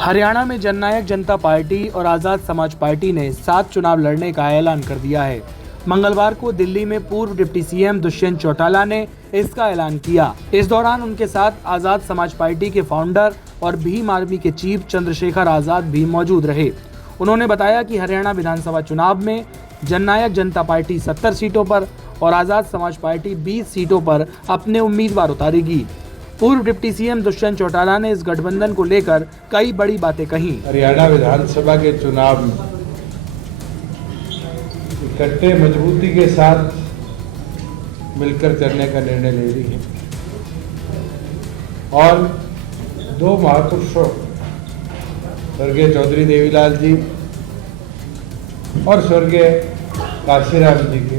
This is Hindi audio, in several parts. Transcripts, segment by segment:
हरियाणा में जननायक जनता पार्टी और आजाद समाज पार्टी ने 7 चुनाव लड़ने का ऐलान कर दिया है। मंगलवार को दिल्ली में पूर्व डिप्टी सीएम दुष्यंत चौटाला ने इसका ऐलान किया। इस दौरान उनके साथ आजाद समाज पार्टी के फाउंडर और भीम आर्मी के चीफ चंद्रशेखर आजाद भी मौजूद रहे। उन्होंने बताया कि हरियाणा विधानसभा चुनाव में जननायक जनता पार्टी 70 सीटों पर और आजाद समाज पार्टी 20 सीटों पर अपने उम्मीदवार उतारेगी। पूर्व डिप्टी सीएम दुष्यंत चौटाला ने इस गठबंधन को लेकर कई बड़ी बातें कही। हरियाणा विधानसभा के चुनाव में इकट्ठे मजबूती के साथ मिलकर चलने का निर्णय ले रही है और दो महापुरुषों स्वर्गीय चौधरी देवीलाल जी और स्वर्गीय काशीराम जी के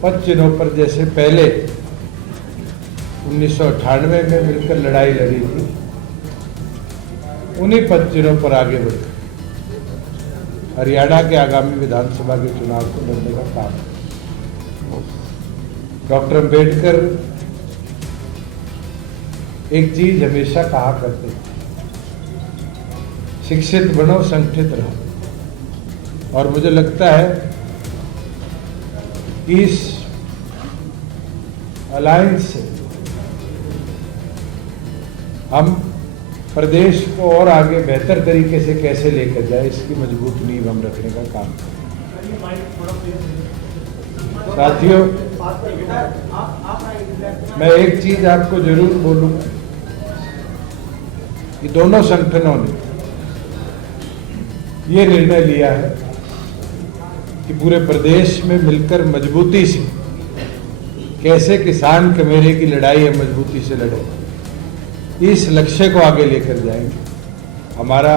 पद चिन्हों पर जैसे पहले 1998 में मिलकर लड़ाई लड़ी थी, उन्हीं पद चिन्हों पर आगे बढ़कर हरियाणा के आगामी विधानसभा के चुनाव को लड़ने का काम है। डॉक्टर अम्बेडकर एक चीज हमेशा कहा करते थे, शिक्षित बनो संगठित रहो, और मुझे लगता है इस अलायंस से हम प्रदेश को और आगे बेहतर तरीके से कैसे लेकर जाए, इसकी मजबूत नींव हम रखने का काम करें। साथियों, मैं एक चीज आपको जरूर बोलूंगा कि दोनों संगठनों ने ये निर्णय लिया है कि पूरे प्रदेश में मिलकर मजबूती से कैसे किसान कमेरे की लड़ाई है मजबूती से लड़े, इस लक्ष्य को आगे लेकर जाएंगे। हमारा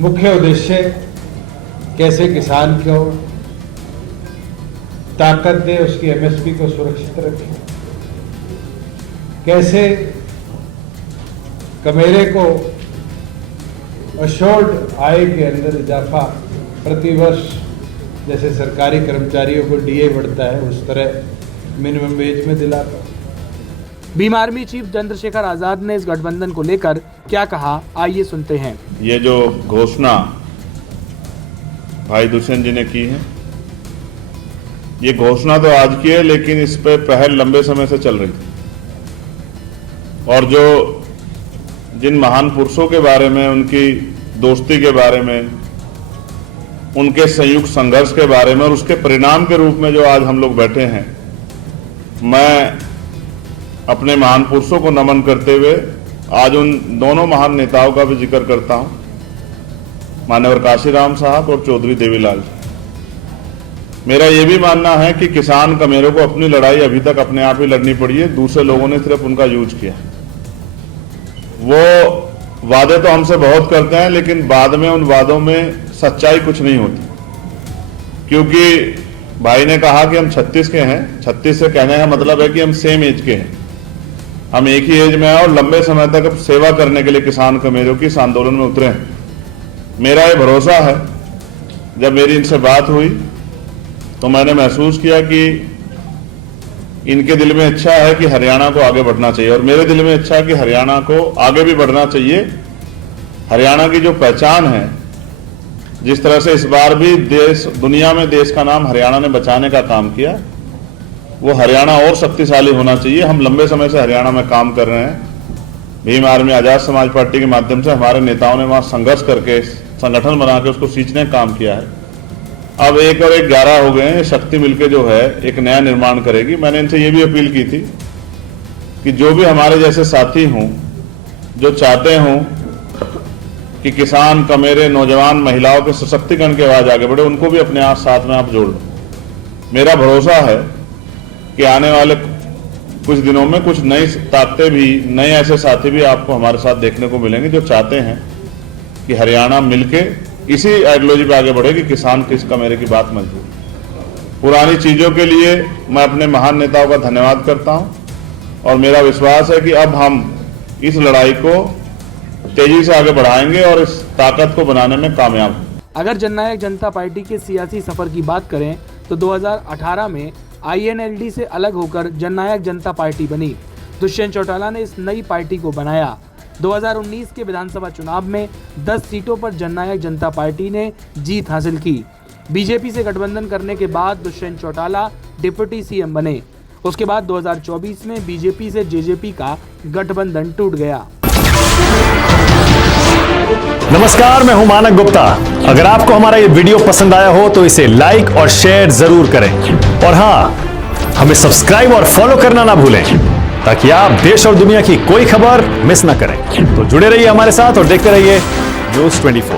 मुख्य उद्देश्य कैसे किसान को ताकत दे, उसकी एमएसपी को सुरक्षित रखें, कैसे कमेरे को अशोर्ड आय के अंदर इजाफा प्रतिवर्ष जैसे सरकारी कर्मचारियों को डीए बढ़ता है उस तरह मिनिमम वेज में दिलाता। भीम आर्मी चीफ चंद्रशेखर आजाद ने इस गठबंधन को लेकर क्या कहा, आइए सुनते हैं। ये जो घोषणा भाई दुष्यंत जी ने की है, ये घोषणा तो आज की है, लेकिन इस पे पहल लंबे समय से चल रही थी। और जो जिन महान पुरुषों के बारे में, उनकी दोस्ती के बारे में, उनके संयुक्त संघर्ष के बारे में और उसके परिणाम के रूप में जो आज हम लोग बैठे हैं, मैं अपने महान पुरुषों को नमन करते हुए आज उन दोनों महान नेताओं का भी जिक्र करता हूं, माननीय काशीराम साहब और चौधरी देवीलाल। मेरा यह भी मानना है कि किसान कमेरों को अपनी लड़ाई अभी तक अपने आप ही लड़नी पड़ी है, दूसरे लोगों ने सिर्फ उनका यूज किया। वो वादे तो हमसे बहुत करते हैं, लेकिन बाद में उन वादों में सच्चाई कुछ नहीं होती, क्योंकि भाई ने कहा कि हम 36 के हैं। 36 से कहने का मतलब है कि हम सेम एज के हैं, हम एक ही एज में हैं और लंबे समय तक अब सेवा करने के लिए किसान कमेरों की इस आंदोलन में उतरे हैं। मेरा ये भरोसा है, जब मेरी इनसे बात हुई तो मैंने महसूस किया कि इनके दिल में इच्छा है कि हरियाणा को आगे बढ़ना चाहिए और मेरे दिल में इच्छा है कि हरियाणा को आगे भी बढ़ना चाहिए। हरियाणा की जो पहचान है, जिस तरह से इस बार भी देश दुनिया में देश का नाम हरियाणा ने बचाने का काम किया, वो हरियाणा और शक्तिशाली होना चाहिए। हम लंबे समय से हरियाणा में काम कर रहे हैं। भीम आर्मी आजाद समाज पार्टी के माध्यम से हमारे नेताओं ने वहां संघर्ष करके संगठन बना के उसको सींचने का काम किया है। अब 1 और 1 11 हो गए हैं। शक्ति मिलकर जो है एक नया निर्माण करेगी। मैंने इनसे ये भी अपील की थी कि जो भी हमारे जैसे साथी हों, जो चाहते हों कि किसान कमेरे, नौजवान, महिलाओं के सशक्तिकरण की आवाज आगे बढ़े, उनको भी अपने आप साथ में आप जोड़ लो। मेरा भरोसा है कि आने वाले कुछ दिनों में कुछ नई ताकतें भी, नए ऐसे साथी भी आपको हमारे साथ देखने को मिलेंगे जो चाहते हैं कि हरियाणा मिलके इसी आइडियोलॉजी पे आगे बढ़े कि किसान किस कमेरे की बात मजबूत। पुरानी चीजों के लिए मैं अपने महान नेताओं का धन्यवाद करता हूं और मेरा विश्वास है कि अब हम इस लड़ाई को तेजी से आगे बढ़ाएंगे और इस ताकत को बनाने में कामयाब होंगे। अगर जननायक जनता पार्टी के सियासी सफर की बात करें तो 2018 में INLD से अलग होकर जननायक जनता पार्टी बनी। दुष्यंत चौटाला ने इस नई पार्टी को बनाया। 2019 के विधानसभा चुनाव में 10 सीटों पर जननायक जनता पार्टी ने जीत हासिल की। बीजेपी से गठबंधन करने के बाद दुष्यंत चौटाला डिप्टी सीएम बने। उसके बाद 2024 में बीजेपी से जेजेपी का गठबंधन टूट गया। नमस्कार, मैं हूं मानक गुप्ता। अगर आपको हमारा ये वीडियो पसंद आया हो तो इसे लाइक और शेयर जरूर करें और हाँ, हमें सब्सक्राइब और फॉलो करना ना भूलें ताकि आप देश और दुनिया की कोई खबर मिस ना करें। तो जुड़े रहिए हमारे साथ और देखते रहिए News 24।